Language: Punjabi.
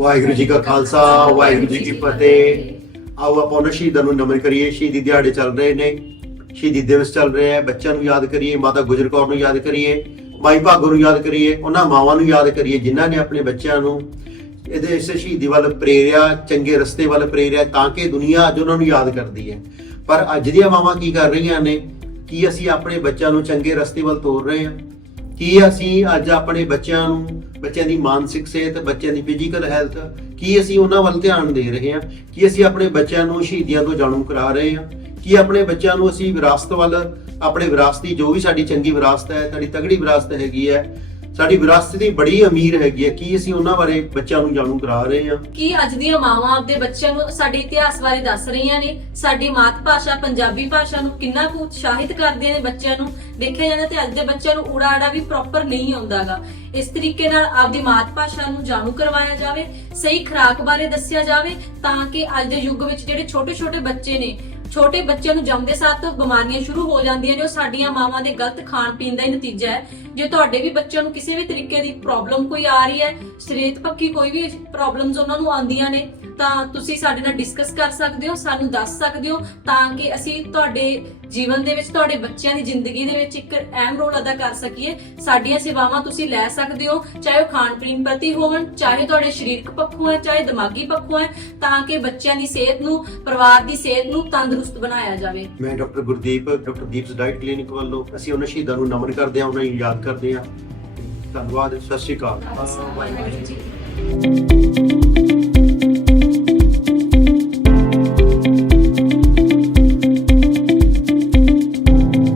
ਵਾਹਿਗੁਰੂ ਜੀ ਕਾ ਖਾਲਸਾ, ਵਾਹਿਗੁਰੂ ਜੀ ਕੀ ਫਤਿਹ। ਆਓ ਆਪਾਂ ਉਹਨਾਂ ਸ਼ਹੀਦਾਂ ਨੂੰ ਨਮਨ ਕਰੀਏ। ਸ਼ਹੀਦੀ ਦਿਹਾੜੇ ਚੱਲ ਰਹੇ ਨੇ। ਸ਼ਹੀਦੀ ਦਿਵਸ ਚੱਲ ਰਿਹਾ ਹੈ। ਬੱਚਿਆਂ ਨੂੰ ਯਾਦ ਕਰੀਏ, ਮਾਤਾ ਗੁਜਰ ਕੌਰ ਨੂੰ ਯਾਦ ਕਰੀਏ, ਮਾਈ ਭਾਗੋ ਨੂੰ ਯਾਦ ਕਰੀਏ, ਉਹਨਾਂ ਮਾਵਾਂ ਨੂੰ ਯਾਦ ਕਰੀਏ, ਜਿਨ੍ਹਾਂ ਨੇ ਆਪਣੇ ਬੱਚਿਆਂ ਨੂੰ ਇਹਦੇ ਇਸ ਸ਼ਹੀਦੀ ਵੱਲ ਪ੍ਰੇਰਿਆ, ਚੰਗੇ ਰਸਤੇ ਵੱਲ ਪ੍ਰੇਰਿਆ, ਤਾਂ ਕਿ ਦੁਨੀਆ ਅੱਜ ਉਹਨਾਂ ਨੂੰ ਯਾਦ ਕਰਦੀ ਹੈ। ਪਰ ਅੱਜ ਦੀਆਂ ਮਾਵਾਂ ਕੀ ਕਰ ਰਹੀਆਂ ਨੇ? ਕੀ ਅਸੀਂ ਆਪਣੇ ਬੱਚਿਆਂ ਨੂੰ ਚੰਗੇ ਰਸਤੇ ਵੱਲ ਤੋਰ ਰਹੇ ਹਾਂ? ਕੀ ਅਸੀਂ ਅੱਜ ਆਪਣੇ ਬੱਚਿਆਂ ਨੂੰ, ਬੱਚਿਆਂ ਦੀ ਮਾਨਸਿਕ ਸਿਹਤ, ਬੱਚਿਆਂ ਦੀ ਫਿਜ਼ੀਕਲ ਹੈਲਥ ਕੀ ਅਸੀਂ ਉਹਨਾਂ ਵੱਲ ਧਿਆਨ ਦੇ ਰਹੇ ਹਾਂ? ਕੀ ਅਸੀਂ ਆਪਣੇ ਬੱਚਿਆਂ ਨੂੰ ਸ਼ਹੀਦੀਆਂ ਤੋਂ ਜਾਣੂ ਕਰਾ ਰਹੇ ਹਾਂ? ਕੀ ਆਪਣੇ ਬੱਚਿਆਂ ਨੂੰ ਅਸੀਂ ਵਿਰਾਸਤ ਵੱਲ, ਆਪਣੇ ਵਿਰਾਸਤੀ ਜੋ ਵੀ ਸਾਡੀ ਚੰਗੀ ਵਿਰਾਸਤ ਹੈ, ਸਾਡੀ ਤਗੜੀ ਵਿਰਾਸਤ ਹੈਗੀ ਹੈ ਸਾਡੀ ਵਿਰਾਸਤ ਦੀ ਬੜੀ ਅਮੀਰ ਹੈਗੀ ਹੈ। ਕੀ ਅਸੀਂ ਉਹਨਾਂ ਬਾਰੇ ਬੱਚਿਆਂ ਨੂੰ ਜਾਣੂ ਕਰਾ ਰਹੇ ਹਾਂ? ਕੀ ਅੱਜ ਦੀਆਂ ਮਾਵਾਂ ਆਪਦੇ ਬੱਚਿਆਂ ਨੂੰ ਸਾਡੇ ਇਤਿਹਾਸ ਬਾਰੇ ਦੱਸ ਰਹੀਆਂ ਨੇ? ਸਾਡੀ ਮਾਤ ਭਾਸ਼ਾ, ਪੰਜਾਬੀ ਭਾਸ਼ਾ ਨੂੰ ਕਿੰਨਾ ਕੁ ਉਤਸ਼ਾਹਿਤ ਕਰਦੀਆਂ ਨੇ ਬੱਚਿਆਂ ਨੂੰ? ਦੇਖਿਆ ਜਾਂਦਾ ਤੇ ਅੱਜ ਦੇ ਬੱਚਿਆਂ ਨੂੰ ਊੜਾ ਆੜਾ ਵੀ ਪ੍ਰੋਪਰ ਨਹੀਂ ਆਉਂਦਾਗਾ। ਇਸ ਤਰੀਕੇ ਨਾਲ ਆਪਦੀ ਮਾਤ ਭਾਸ਼ਾ ਨੂੰ ਜਾਣੂ ਕਰਵਾਇਆ ਜਾਵੇ, ਸਹੀ ਖੁਰਾਕ ਬਾਰੇ ਦੱਸਿਆ ਜਾਵੇ, ਤਾਂ ਕਿ ਅੱਜ ਦੇ ਯੁੱਗ ਵਿੱਚ ਜਿਹੜੇ ਛੋਟੇ-ਛੋਟੇ ਬੱਚੇ ਨੇ ਛੋਟੇ ਬੱਚਿਆਂ ਨੂੰ ਜੰਮਦੇ ਸਾਰ ਤੋਂ ਬਿਮਾਰੀਆਂ ਸ਼ੁਰੂ ਹੋ ਜਾਂਦੀਆਂ ਨੇ, ਉਹ ਸਾਡੀਆਂ ਮਾਵਾਂ ਦੇ ਗਲਤ ਖਾਣ ਪੀਣ ਦਾ ਹੀ ਨਤੀਜਾ ਹੈ। ਜੇ ਤੁਹਾਡੇ ਵੀ ਬੱਚਿਆਂ ਨੂੰ ਕਿਸੇ ਵੀ ਤਰੀਕੇ ਦੀ ਪ੍ਰੋਬਲਮ ਕੋਈ ਆ ਰਹੀ ਹੈ ਸਰੀਰਕ ਪੱਖੀ ਕੋਈ ਵੀ ਪ੍ਰੋਬਲਮਸ ਉਹਨਾਂ ਨੂੰ ਆਉਂਦੀਆਂ ਨੇ ਤਾਂ ਤੁਸੀਂ ਸਾਡੇ ਨਾਲ ਡਿਸਕਸ ਕਰ ਸਕਦੇ ਹੋ ਸਾਨੂੰ ਦੱਸ ਸਕਦੇ ਹੋ ਤਾਂ ਕਿ ਅਸੀਂ ਤੁਹਾਡੇ ਜੀਵਨ ਦੇ ਵਿੱਚ ਤੁਹਾਡੇ ਬੱਚਿਆਂ ਦੀ ਜ਼ਿੰਦਗੀ ਦੇ ਵਿੱਚ ਇੱਕ ਅਹਿਮ ਰੋਲ ਅਦਾ ਕਰ ਸਕੀਏ। ਸਾਡੀਆਂ ਸੇਵਾਵਾਂ ਤੁਸੀਂ ਲੈ ਸਕਦੇ ਹੋ ਚਾਹੇ ਉਹ ਖਾਣ ਪੀਣ ਪ੍ਰਤੀ ਹੋਣ ਚਾਹੇ ਤੁਹਾਡੇ ਸਰੀਰਕ ਪੱਖੋਂ ਹੈ ਚਾਹੇ ਦਿਮਾਗੀ ਪੱਖੋਂ ਹੈ ਤਾਂ ਕਿ ਬੱਚਿਆਂ ਦੀ ਸਿਹਤ ਨੂੰ ਪਰਿਵਾਰ ਦੀ ਸਿਹਤ ਨੂੰ ਤੰਦਰੁਸਤ ਬਣਾਇਆ ਜਾਵੇ। ਮੈਂ doctor Gurdeep doctor Deep's diet clinic ਵੱਲੋਂ ਅਸੀਂ ਉਹਨਾਂ ਸ਼ਹੀਦਾਂ ਨੂੰ ਨਮਨ ਕਰਦੇ ਹਾਂ ਉਹਨਾਂ ਨੂੰ ਯਾਦ ਕਰਦੇ ਹਾਂ। ਧੰਨਵਾਦ ਸਤਿ ਸ਼੍ਰੀ ਅਕਾਲ। ਵਾਹਿਗੁਰੂ ਜੀ